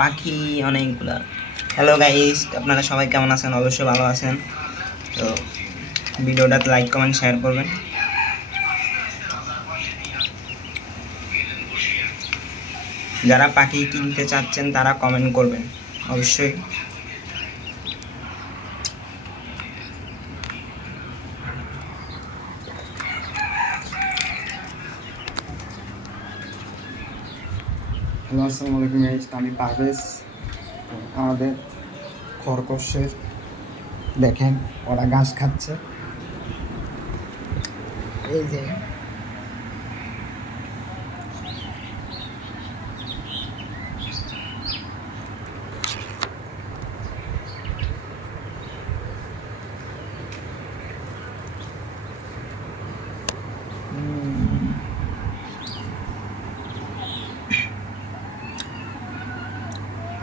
পাখি অনেকগুলা। Hello guys, আপনারা সবাই কেমন আছেন? অবশ্যই ভালো আছেন। তো ভিডিওটাতে লাইক কমেন্ট শেয়ার করবেন। যারা পাখি কিনতে চাচ্ছেন তারা কমেন্ট করবেন অবশ্যই। হ্যালো, আসসালামু আলাইকুম গাইস। আমি পারভেজ। আমাদের খরগোশের দেখেন ওরা ঘাস খাচ্ছে। এই যে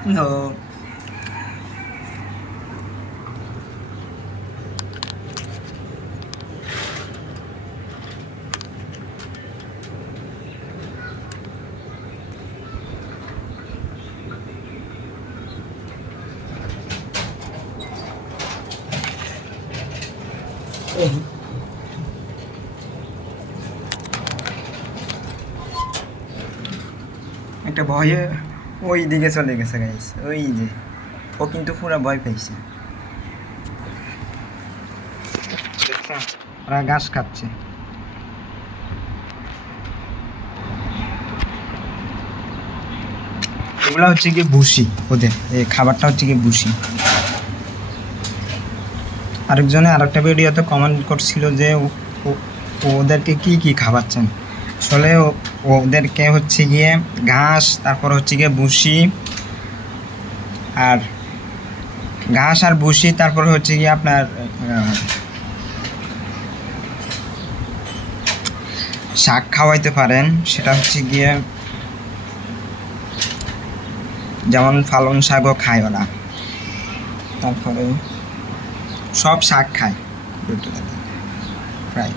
হ্যালো। একটা ভয়ে ওই দিকে চলে গেছে গাইস, ওই যে ও কিন্তু পুরো ভয় পেয়েছে। দেখছেন ওরা ঘাস খাচ্ছে। এগুলো হচ্ছে কি ভুসি, ওদের এই খাবারটা হচ্ছে কি ভুসি। আরেকজনে আরেকটা ভিডিওতে কমেন্ট করছিল যে ওদেরকে কি কি খাওয়াচ্ছেন। আসলে ওদেরকে হচ্ছে গিয়ে ঘাস, তারপর হচ্ছে গিয়ে ভুসি আর ঘাস আর ভুসি, তারপর হচ্ছে গিয়ে আপনার শাক খাওয়াইতে পারেন। সেটা হচ্ছে গিয়ে যেমন পালং শাকও খায় ওরা, তারপরে সব শাক খায় প্রায়।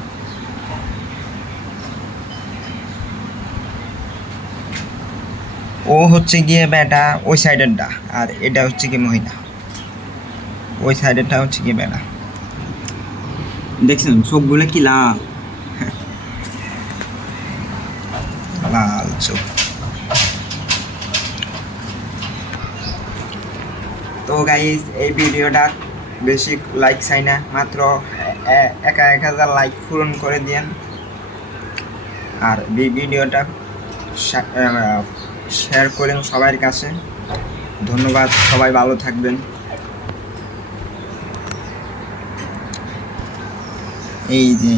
ও হচ্ছে গিয়ে বেটা ওই সাইডেরটা, আর এটা হচ্ছে কি মহিলা। ওই সাইডেরটা হচ্ছে কি বেটা। দেখছেন চোখগুলো কি লাল, লাল চোখ। তো গাইস, এই ভিডিওটা বেশি লাইক চাই না, মাত্র 1000 লাইক পূরণ করে দিন। আর ভিডিওটা শেয়ার করেন সবার কাছে। ধন্যবাদ, সবাই ভালো থাকবেন। এই যে